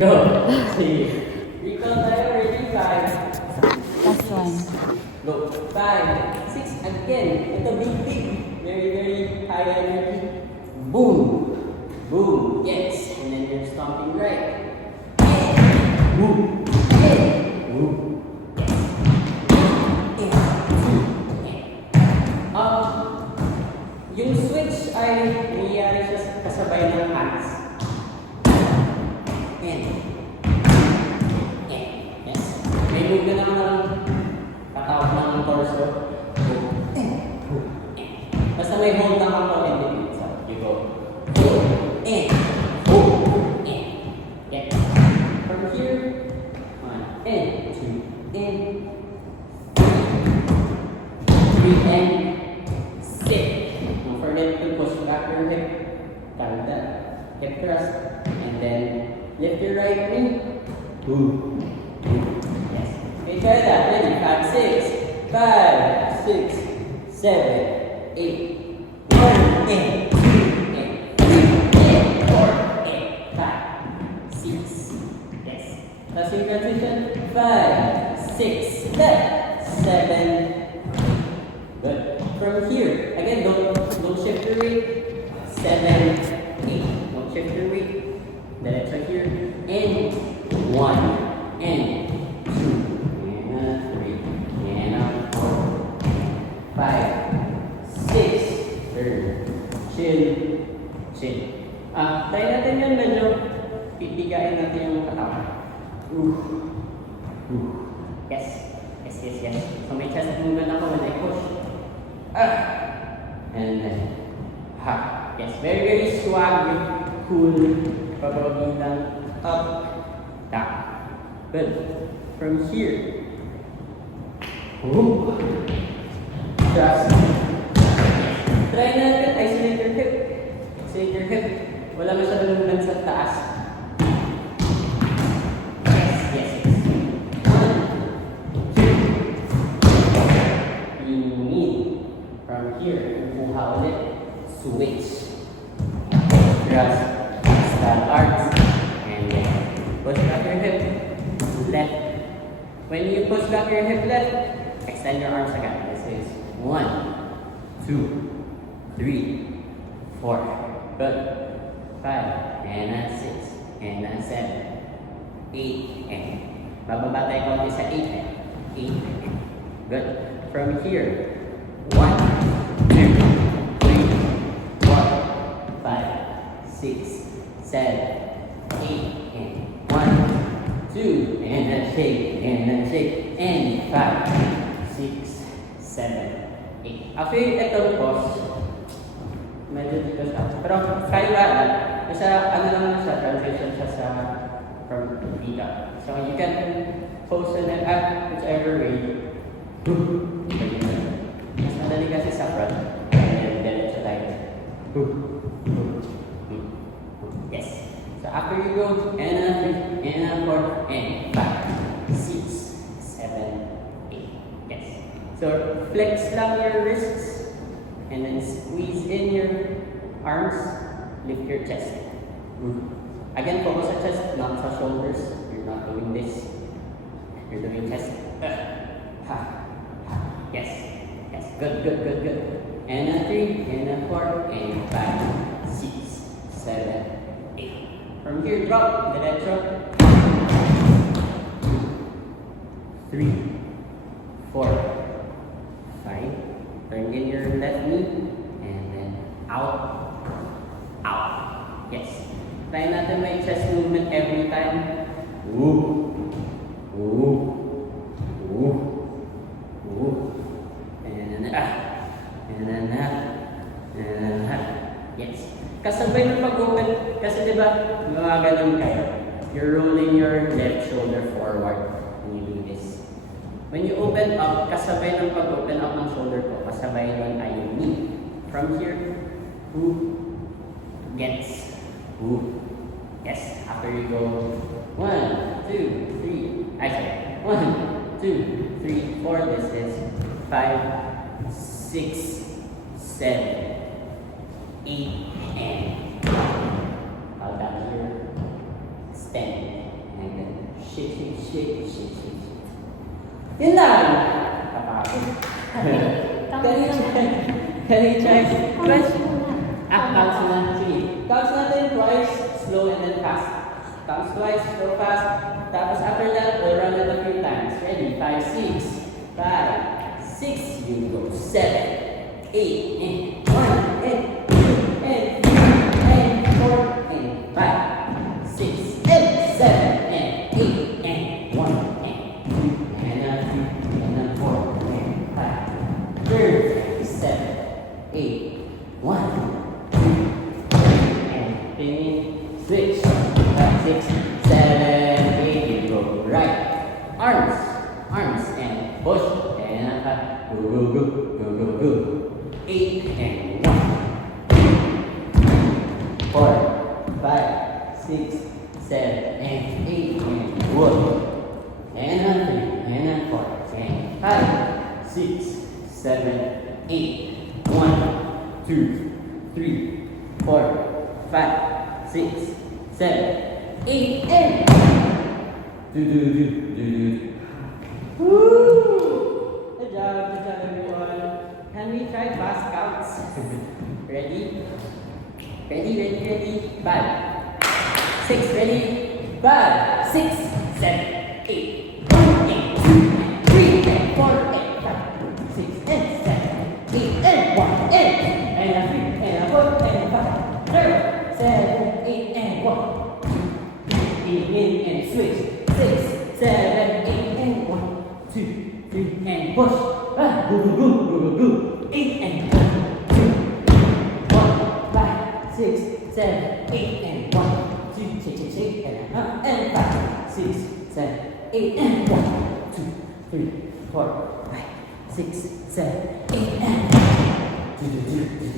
Go. See. Recall tayo. Ready? 5. Last one. Go. 5, 6. Again. Ito big. Very, very high energy. Boom. Boom. Yes. And then you're stomping right. Boom. Boom. Yung switch ay nangyayari siya kasabay ng hands. Yes. May move ka naman ng katawag ng torso. Basta may hold lang ako and then so you go. Yes. From here, 1 and 2 and 3 and 6. Don't forget to push back your hip. Carry that. Hip thrust. And then lift your right knee. Yes. Okay, try that. Ready? 5, 6, 5, 6, 7, 8. 1 and 2 and 3 and 4 and 5, 6. Yes. That's your transition. 5, 6, 7. Good. From here, again, don't shift your weight. 7, 8. Don't shift your weight. Diretso here. And 1 and 2 and 3 and 4, 5, 6. Turn. Chin. Try natin yun medyo pipigain natin yung katawan. Yes. So may chest movement ako when I push. And then Yes. Very, very swag, cool. Pababa lang. Up, down. Good. From here. Just. Try natin. Isolate your hip. Isolate your hip. Wala masyadong movement sa taas. Yes. 1, 2. You need. From here. Puha ulit. Switch. Thrust. Stand arms. And then push back your hip. Left. When you push back your hip left, extend your arms again. This is 1, 2, 3, 4. Good. 5. And then 6. And then 7. 8. And bababa tayo konti sa 8. 8. Good. From here, 1, 2, 3, 4, 5, 6, 7, 8. And 1, 2. And then shake. And then shake. And 5, 6, 7, 8. Actually, itong pause, medyo dito siya. Pero kaya ba, nasa ano naman siya, transition siya sa from Vita. So you can pose and then act whichever way. Mas madali kasi sa front. And then diretso tayo. Yes. So after you go, and a 3, and a 4, and 5, 6, 7, 8. Yes. So flex lang your wrists, and then squeeze in your arms, lift your chest. Again, focus sa chest, not sa shoulders. You're not doing this. You're doing chest. Yes. Good. And a 3, and a 4, and 5, 6, 7, 8. From here, drop. Diretso. 3, 4, 5. Turn in your left knee. And then out. Yes. Try natin may chest movement every time. Yes. Kasabay ng pag-open, kasi diba, mga ganun kayo. You're rolling your left shoulder forward when you do this. When you open up, kasabay ng pag-open up ng shoulder ko, kasabay nun ay yung knee. From here, gets. Yes, after you go 1, 2, 3, actually 1, 2, 3, 4. This is 5, 6, 7, 8, and how about here? Stand. Shake, shake, shake, shake, shake. Yun lang. Kapapit. Can you try twice? Counts na. Sige. Counts natin twice, slow and then fast. Counts twice, slow, fast. Tapos after that, we'll run it a few times. Ready? 5, 6. 5, 6. You go. 7, 8, and 1, and 2, and 3, and 4, and 5, 6, and 7, and 8, and 1, and 2, and a 3, and a 4, and 5, 37, 8, 1, 2, and finish. Switch. 5, 6, 7, 8. You go right. Arms, arms, and push, and go, go, go, go, go, go. 8 and 1, 4, 5, 6, 7, and 8 and 1, and 3, and 4, and 5, 6, 7, 8, 1, 2, 3, 4, 5, 6, 7, 8, and do. Woo! Good job, everyone. Can we try fast counts? Ready? Ready. 5, 6, ready? 5, 6, 7, 8, 1, and 2, and 3, and 4, and 5, 6, and 7, 8, and 1, and a 3, and a 4, and 5, 7, 8, and 1. In and switch. 6, 7, 8, and 1, 2, 3, and push. Go. 8 and 1, 5, 6, 7, 8, and 1, 2, shake, and 5, 6, 7, 8, and 1, 2, 3, 4, 5, 6, 7, 8, and 1.